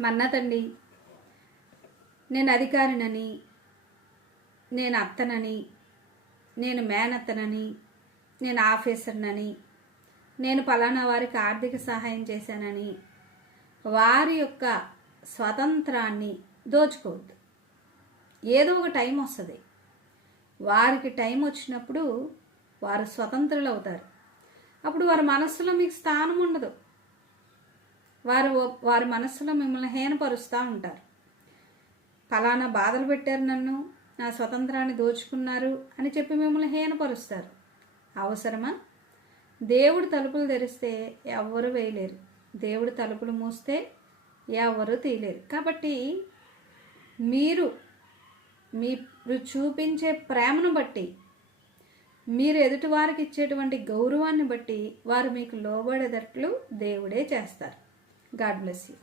మన్నతండి. నేను అధికారినని నేను అత్తనని నేను మేనత్తనని నేను ఆఫీసర్నని నేను పలానా వారికి ఆర్థిక సహాయం చేశానని వారి యొక్క స్వతంత్రాన్ని దోచుకోవద్దు. ఏదో ఒక టైం వస్తుంది. వారికి టైం వచ్చినప్పుడు వారు స్వతంత్రులు అవుతారు అప్పుడు వారి మనస్సులో మీకు స్థానం ఉండదు. వారు వారి మనస్సులో మిమ్మల్ని హీనపరుస్తూ ఉంటారు. ఫలానా బాధలు పెట్టారు నన్ను నా స్వతంత్రాన్ని దోచుకున్నారు అని చెప్పి మిమ్మల్ని హీనపరుస్తారు. అవసరమా? దేవుడు తలుపులు తెరిస్తే ఎవ్వరు వేయలేరు. దేవుడు తలుపులు మూస్తే ఎవరు తీయలేరు. కాబట్టి మీరు మీరు చూపించే ప్రేమను బట్టి మీరు ఎదుటి వారికి ఇచ్చేటువంటి గౌరవాన్ని బట్టి వారు మీకు లోబడేటట్లు దేవుడే చేస్తారు. God bless you.